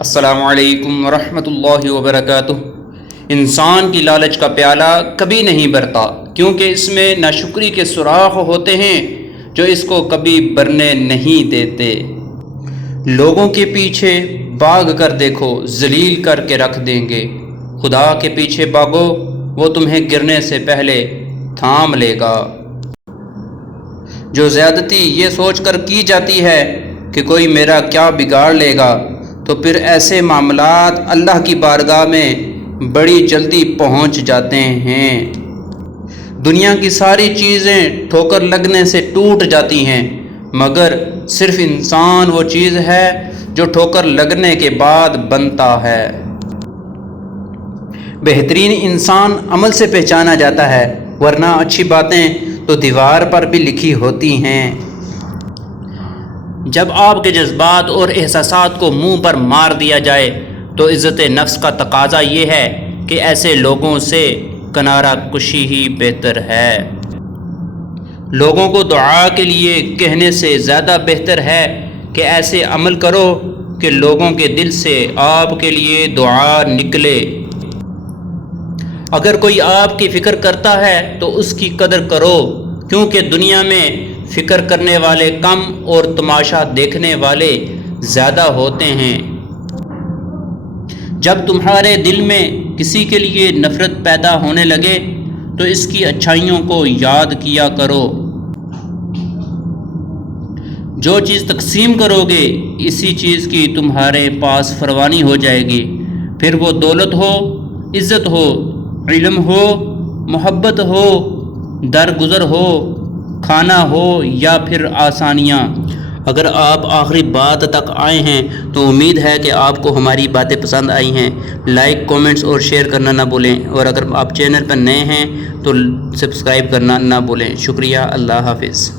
السلام علیکم ورحمۃ اللہ وبرکاتہ۔ انسان کی لالچ کا پیالہ کبھی نہیں بھرتا، کیونکہ اس میں ناشکری کے سوراخ ہوتے ہیں جو اس کو کبھی بھرنے نہیں دیتے۔ لوگوں کے پیچھے بھاگ کر دیکھو، ذلیل کر کے رکھ دیں گے۔ خدا کے پیچھے بھاگو، وہ تمہیں گرنے سے پہلے تھام لے گا۔ جو زیادتی یہ سوچ کر کی جاتی ہے کہ کوئی میرا کیا بگاڑ لے گا، تو پھر ایسے معاملات اللہ کی بارگاہ میں بڑی جلدی پہنچ جاتے ہیں۔ دنیا کی ساری چیزیں ٹھوکر لگنے سے ٹوٹ جاتی ہیں، مگر صرف انسان وہ چیز ہے جو ٹھوکر لگنے کے بعد بنتا ہے۔ بہترین انسان عمل سے پہچانا جاتا ہے، ورنہ اچھی باتیں تو دیوار پر بھی لکھی ہوتی ہیں۔ جب آپ کے جذبات اور احساسات کو منہ پر مار دیا جائے تو عزت نفس کا تقاضا یہ ہے کہ ایسے لوگوں سے کنارہ کشی ہی بہتر ہے۔ لوگوں کو دعا کے لیے کہنے سے زیادہ بہتر ہے کہ ایسے عمل کرو کہ لوگوں کے دل سے آپ کے لیے دعا نکلے۔ اگر کوئی آپ کی فکر کرتا ہے تو اس کی قدر کرو، کیونکہ دنیا میں فکر کرنے والے کم اور تماشا دیکھنے والے زیادہ ہوتے ہیں۔ جب تمہارے دل میں کسی کے لیے نفرت پیدا ہونے لگے تو اس کی اچھائیوں کو یاد کیا کرو۔ جو چیز تقسیم کرو گے اسی چیز کی تمہارے پاس فروانی ہو جائے گی، پھر وہ دولت ہو، عزت ہو، علم ہو، محبت ہو، درگزر ہو، کھانا ہو یا پھر آسانیاں۔ اگر آپ آخری بات تک آئے ہیں تو امید ہے کہ آپ کو ہماری باتیں پسند آئی ہیں۔ لائک، کومنٹس اور شیئر کرنا نہ بھولیں، اور اگر آپ چینل پر نئے ہیں تو سبسکرائب کرنا نہ بھولیں۔ شکریہ، اللہ حافظ۔